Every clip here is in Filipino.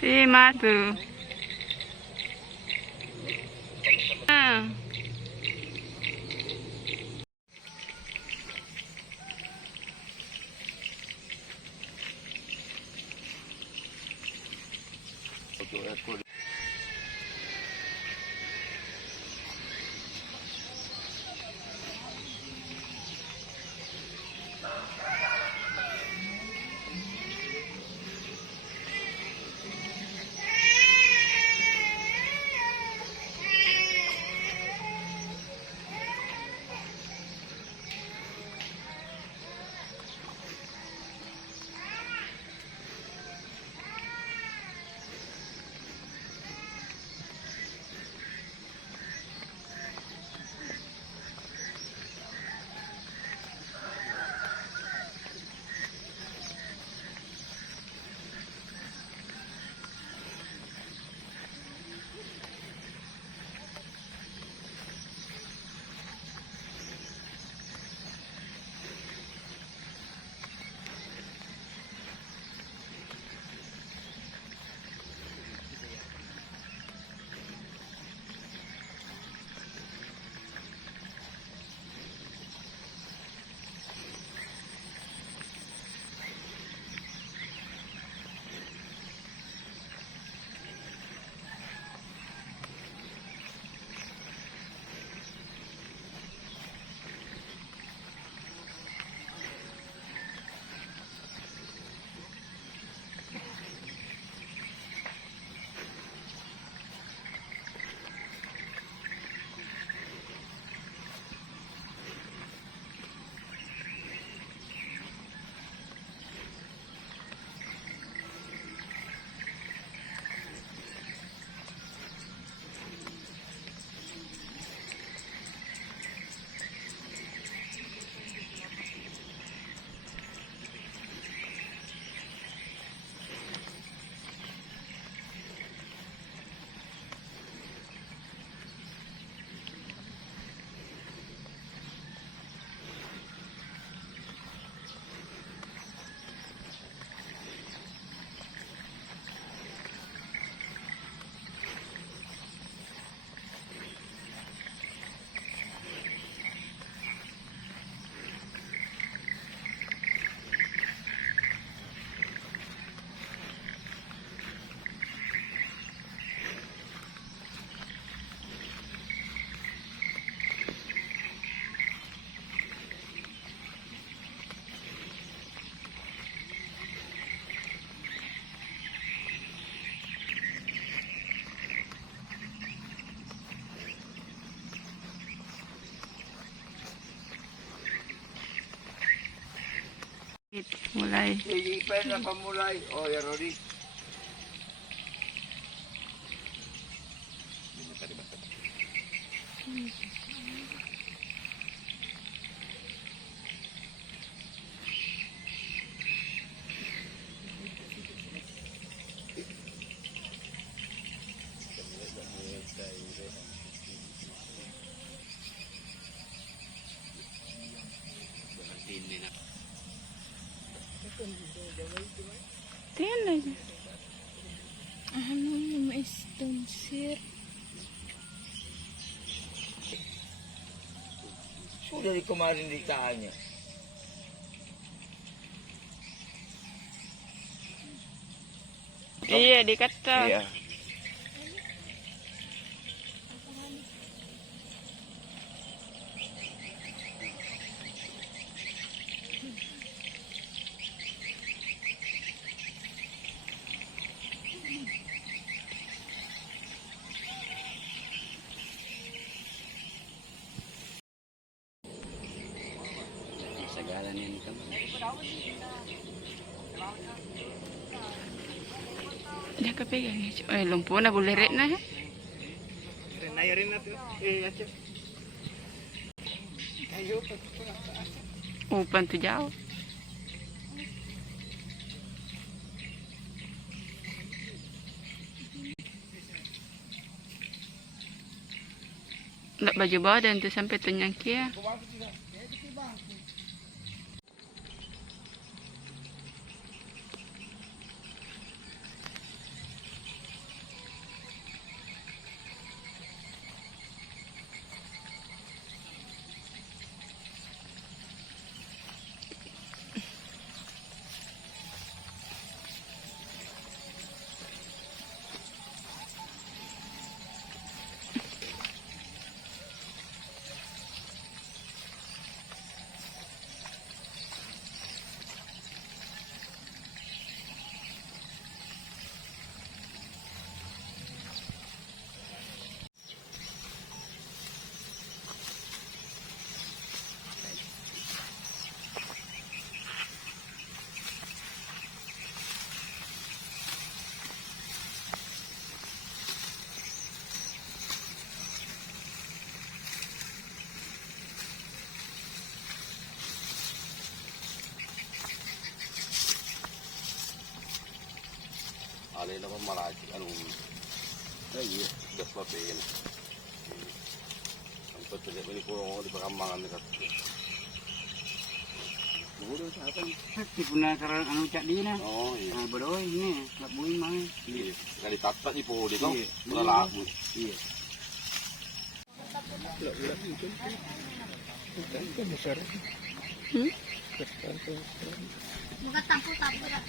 Si Matu. Mulai. Hindi pa na pamulay. Oh, ya Rodi. Tingnan na. Ano yung mais doon, sir? Sudah di kemarin ditanya. Iya, dikata. Iya. Sagala niyan ka. Dah kepegang. Lumpuh na bulirit na. Rin natin. Acho. Ayo, Upan tu jauh. Nggak baju badan tuh sampai tunyang kia. Alin naman malaki. Anong... Ay, gas pa pin. Ang patuloy ko ni Purong di ba kamangan ni Kapit. Muro sa atin. Tipo na karan anu cak di na. Oo, iya. Ah, bodoh ini, tak boleh mang. Iya. Kali tatat ni Purong di ko. Iya. Wala lahat. Iya. Muka tapu-tapu dah.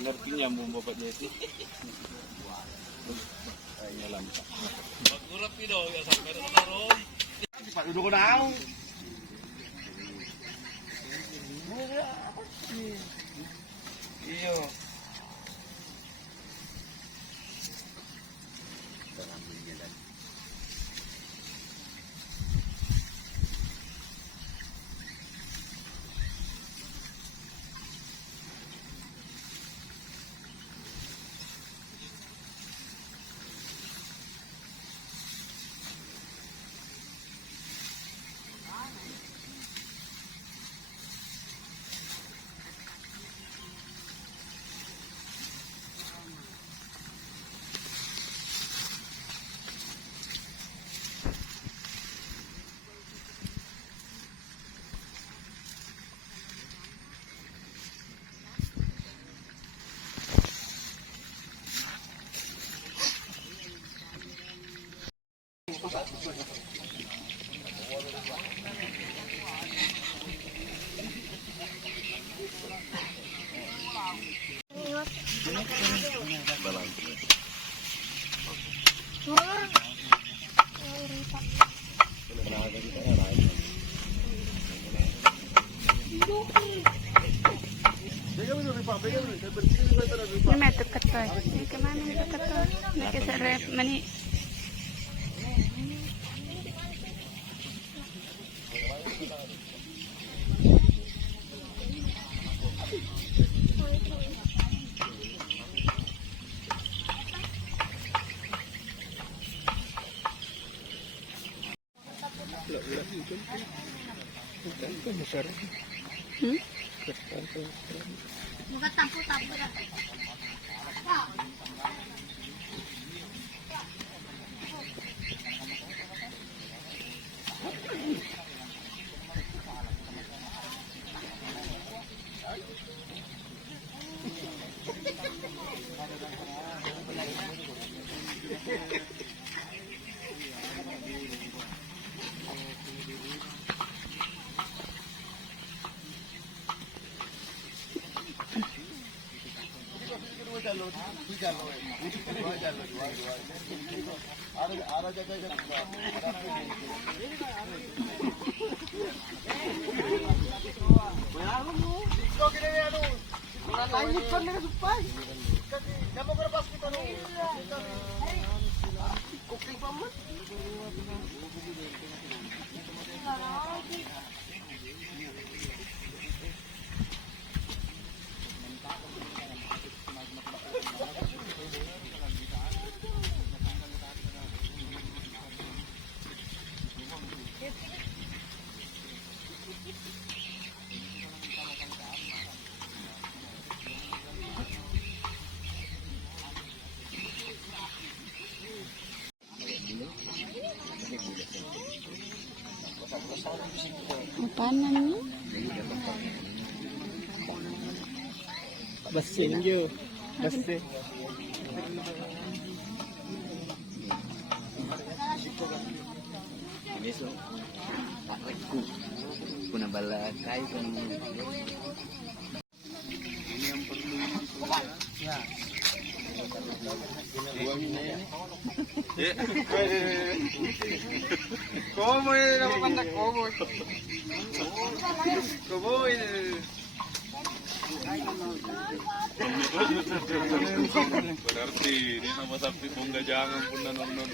Ngerti nyambung Bapak Jeti. Kayaknya lancar. Bagurap itu ya sampai taruh. Pak duduk ko na. Iyo. Ini may dekat to. Ini kemana nih dekat to? Nak ke rep mani. Muka tapu-tapu dah. Panan nih. Besin je. Besin. Besok tak reku guna bala kai pun ini yang perlu ya ¿Cómo es la banda? ¿Cómo es? ¿Cómo es? Berarti ini nama sapi penggajangan pun nonton.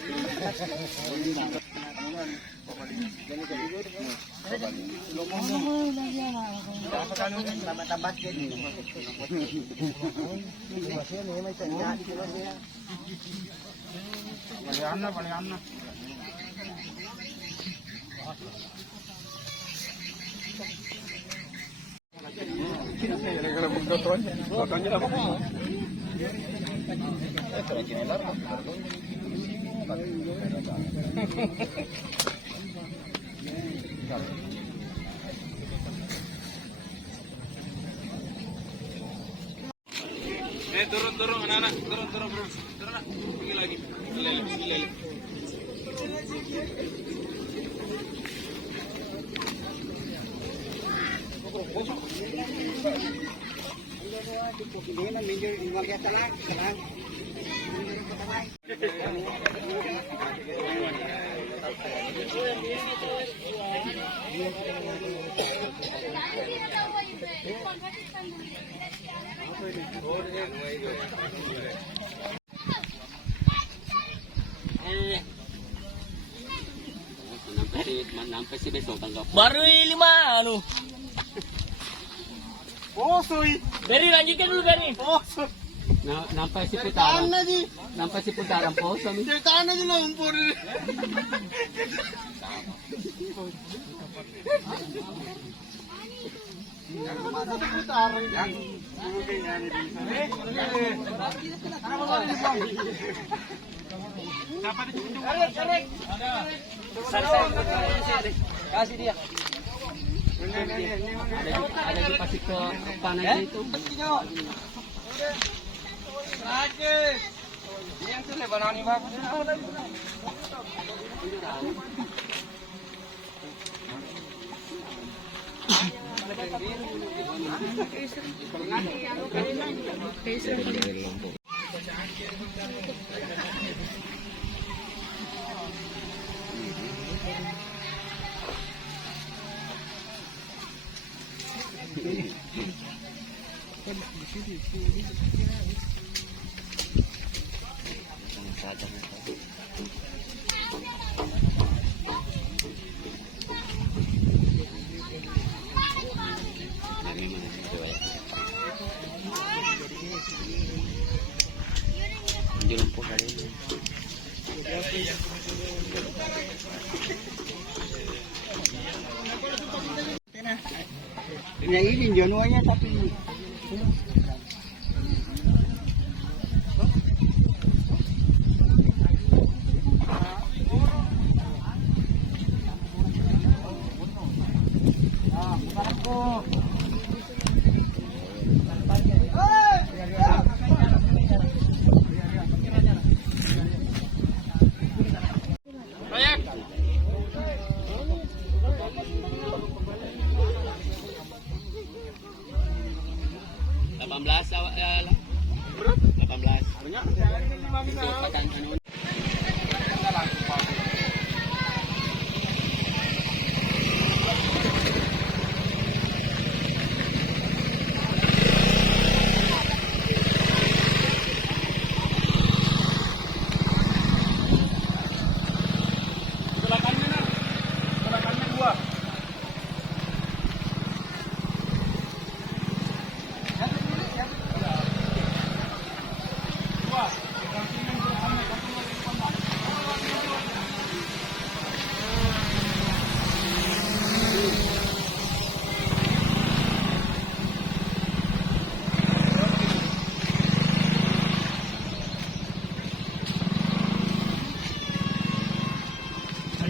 Turun anak-anak, turun bro, turun nak, pergi lagi, lele. Nampak sih besok tanggal. baru 5 anu. Oh, soy. Beri lanjutkan dulu Beri. Oh, soy. Nampak si putaran. Aja. Nampak si putaran po sa Ceritakan aja lumpur. Kasih dia. Ada di pasir ke panah itu. Yang tu lepas nani bagus. Yang ini dia nuanya tapi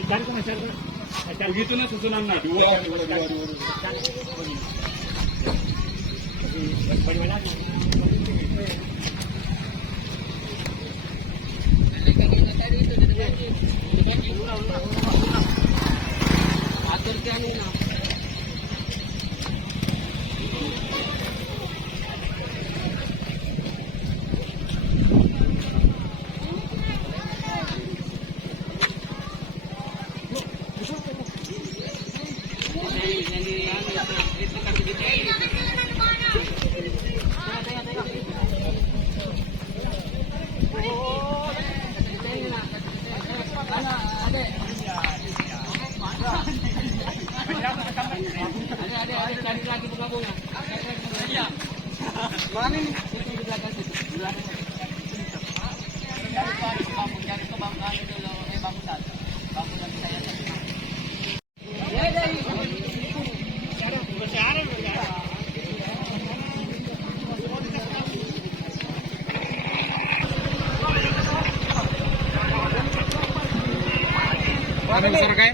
Begitu na susunan na. Dua. Atur ka ano na. Ano gusto kayo?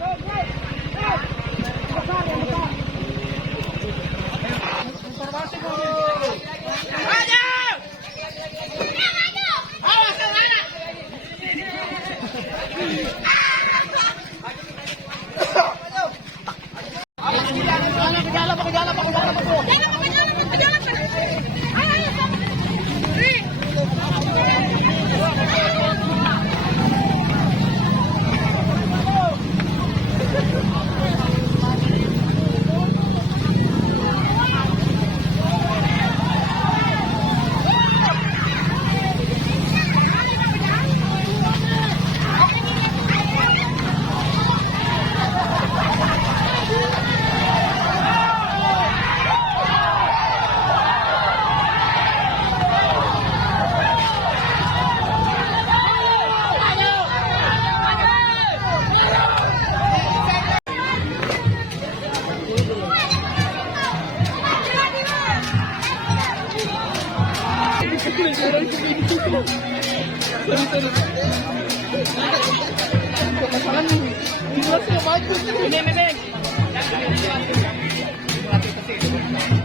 Ini,